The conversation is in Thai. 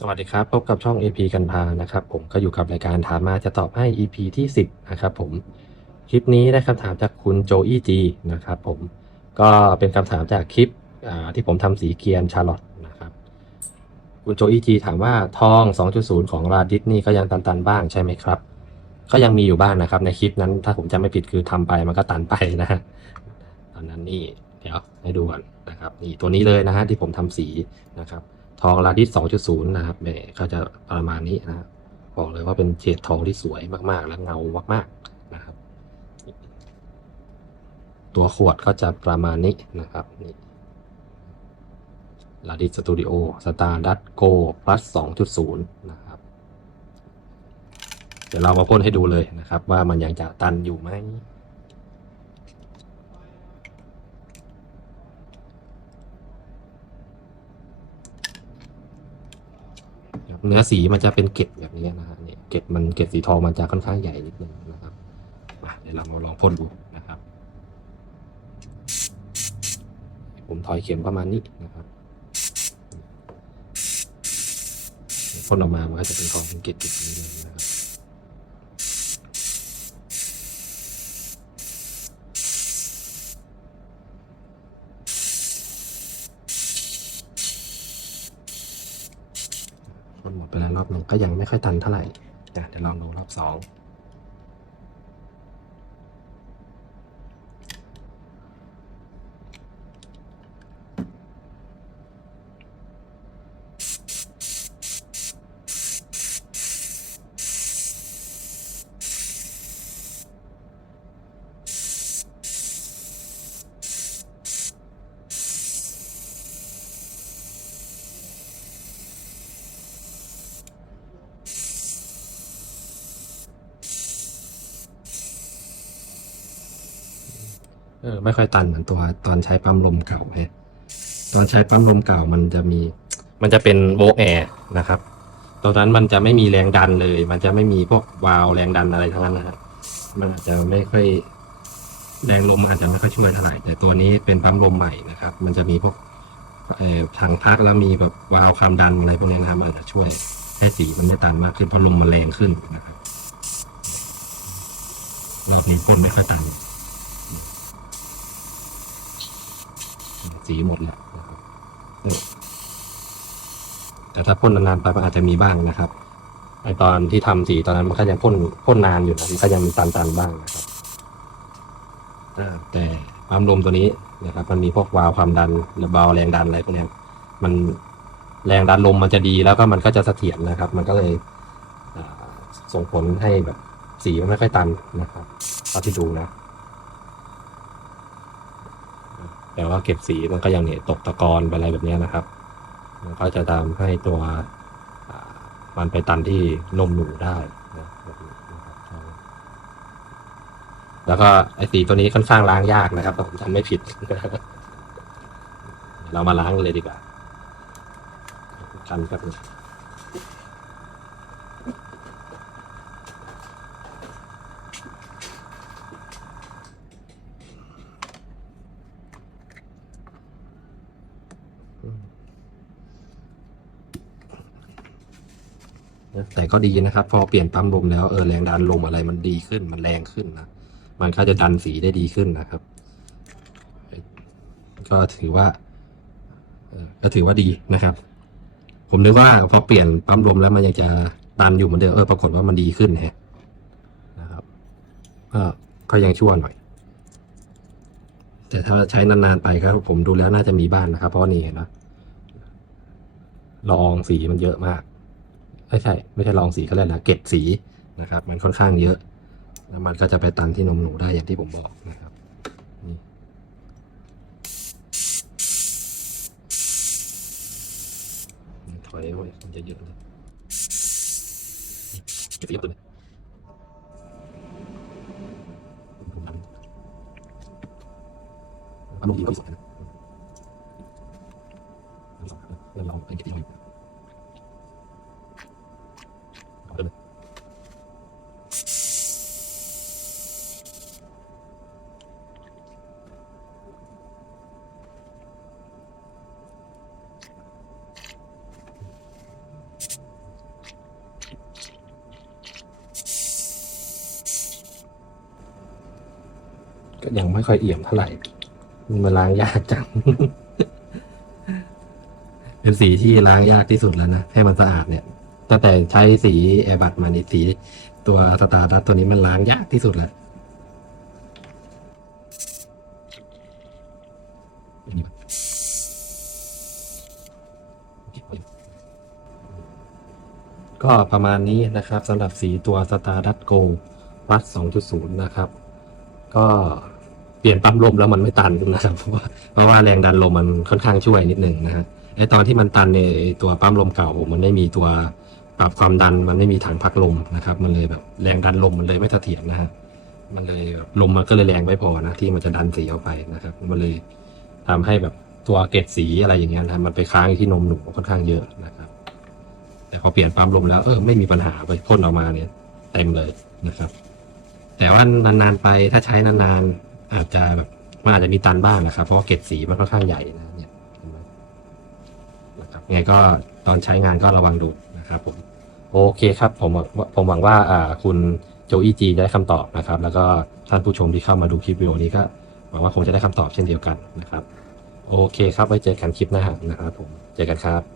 สวัสดีครับ พบกับช่อง AP กันพานะครับ ผมก็อยู่กับรายการถามมาจะตอบให้ EP ที่ 10 นะครับผม คลิปนี้ได้คำถามจากคุณโจอี้จีนะครับผมก็เป็นคำถามจากคลิปที่ผมทำสีเกียนชาร์ลอตนะครับ คุณโจอี้จีถามว่าทอง 2.0 ของราดิสนี่ก็ยังตันๆบ้างใช่ไหมครับ ก็ยังมีอยู่บ้างนะครับ ในคลิปนั้นถ้าผมจำไม่ผิดคือทำไปมันก็ตันไปนะฮะตอนนั้นนี่เดี๋ยวให้ดูก่อนนะครับนี่ตัวนี้เลยนะฮะที่ผมทำสีนะครับ ทองลาดิส2.0 นะครับแหมเขาจะประมาณนี้นะบอกเลยว่าเป็นเฉดทองที่สวยมากๆ และเงามากๆนะครับ ตัวขวดก็จะประมาณนี้นะครับนี่ลาดิสสตูดิโอสตาร์ดัตโก plus 2.0 นะครับ เดี๋ยวเรามาพ่นให้ดูเลยนะครับ ว่ามันยังจะตันอยู่ไหม ครับ เนื้อสีมันจะเป็นเกล็ดแบบนี้นะฮะเนี่ยเกล็ดมันเกล็ดสีทองมันจะค่อนข้างใหญ่นิดนึงนะครับเดี๋ยวเรามาลองพ่นดูนะครับ ผมถอยเข็มประมาณนี้นะครับพ่นออกมามันก็จะเป็นทองเป็นเกล็ดแบบนี้เลยนะครับ พ่นหมดไปแล้วรอบหนึ่งก็ยังไม่ค่อยตันเท่าไหร่อ่เดี๋ยวลองดูรอบสอง เออไม่ค่อยตันเหมือนตัวตอนใช้ปั๊มลมเก่าฮะตอนใช้ปั๊มลมเก่ามันจะมี มันจะเป็นโวลแอร์นะครับตอนนั้นมันจะไม่มีแรงดันเลย มันจะไม่มีพวกวาล์วแรงดันอะไรทั้งนั้นนะครับมันอาจจะไม่ค่อยแรงลมอาจจะไม่ค่อยช่วยเท่าไหร่แต่ตัวนี้เป็นปั๊มลมใหม่นะครับ มันจะมีพวกถังพักแล้วมีแบบวาล์วความดันอะไรพวกนี้นะครับมันอาจจะช่วยให้สีมันได้ตันมากขึ้นเพราะลมมันแรงขึ้นนะครับรอบนี้พ่นไม่ค่อยตัน สีหมดแล้วนะครับแต่ถ้าพ่นนานๆไปมันอาจจะมีบ้างนะครับไอตอนที่ทำสีตอนนั้นมันก็ยังพ่นพ่นนานอยู่นะมันก็ยังมีตันๆบ้างนะครับแต่ปั๊มลมตัวนี้นะครับ มันมีพวกวาล์วความดันหรือวาแรงดันอะไรพวกนี้มันแรงดันลมมันจะดีแล้วก็มันก็จะเสถียรนะครับ มันก็เลยส่งผลให้แบบสีมันไม่ค่อยตันนะครับเท่าที่ดูนะ แต่ว่าเก็บสีมันก็ยังเนี่ยตกตะกอนไปอะไรแบบนี้นะครับ มันก็จะทำให้ตัวมันไปตันที่นมหนูได้นะแบบนี้นะครับใช่แล้วก็ไอสีตัวนี้ค่อนข้างล้างยากนะครับถ้าผมจำไม่ผิด เรามาล้างเลยดีกว่ากันแป๊บนึง นะแต่ก็ดีนะครับ พอเปลี่ยนปั๊มลมแล้วเออแรงดันลมอะไรมันดีขึ้น มันแรงขึ้นนะมันก็จะดันสีได้ดีขึ้นนะครับ ก็ถือว่าก็ถือว่าดีนะครับ ผมนึกว่าพอเปลี่ยนปั๊มลมแล้วมันยังจะดันอยู่เหมือนเดิมเออปรากฏว่ามันดีขึ้นฮะนะครับก็ก็ยังชั่วหน่อย แต่ถ้าใช้นานๆไปครับ ผมดูแล้วน่าจะมีบ้านนะครับ เพราะนี่เห็นนะละอองสีมันเยอะมาก ไม่ใช่ ไม่ใช่ลองสีเขาเรียกอะเกล็ดสีนะครับ มันค่อนข้างเยอะ แล้วมันก็จะไปตันที่นมหนูได้อย่างที่ผมบอกนะครับนี่ถอยไว้มันจะเยอะเลยเก็บเยอะตัวนี้อารมณ์ดีก็ที่สุดนะเดี๋ยวเราไปเก็บที่ห้อง ก็ยังไม่ค่อยเอี่ยมเท่าไหร่มันล้างยากจัง เป็นสีที่ล้างยากที่สุดแล้วนะ ให้มันสะอาดเนี่ยตั้งแต่ใช้สีแอร์บัตมาในสี ตัวสตาร์ดัตตัวนี้มันล้างยากที่สุดแล้วก็ประมาณนี้นะครับสำหรับสีตัว Stardust Go Plus 2.0 นะครับ ก็ ปลี่ยนปั๊มลมแล้วมันไม่ตันนะครับเพราะว่าเพราะว่าแรงดันลมมันค่อนข้างช่วยนิดหนึ่งนะฮะไอตอนที่มันตันในยไอ้ตัวปั๊มลมเก่าผมมันไม่มีตัวปรับความดันมันไม่มีถังพักลมนะครับ มันเลยแบบแรงดันลมมันเลยไม่เสถียรนะฮะมันเลยลมมันก็เลยแรงไม่พอนะที่มันจะดันสีเข้าไปนะครับ มันเลยทำให้แบบตัวเกล็ดสีอะไรอย่างเงี้ยนะมันไปค้างที่นมหนูค่อนข้างเยอะนะครับ แต่พอเปลี่ยนปั๊มลมแล้วเออไม่มีปัญหาไปพ่นออกมาเนี่ยเต็มเลยนะครับ แต่ว่านานๆไปถ้าใช้นานๆ อาจจะแบบมันอาจจะมีตันบ้างนะครับ เพราะว่าเกล็ดสีมันค่อนข้างใหญ่นะเนี่ยเห็นไหมนะครับยังไงก็ตอนใช้งานก็ระวังดูนะครับผมโอเคครับผมผมหวังว่าอ่าคุณโจอี้จีได้คำตอบนะครับ แล้วก็ท่านผู้ชมที่เข้ามาดูคลิปวิดีโอนี้ก็หวังว่าคงจะได้คำตอบเช่นเดียวกันนะครับ โอเคครับไว้เจอกันคลิปหน้านะครับผมเจอกันครับ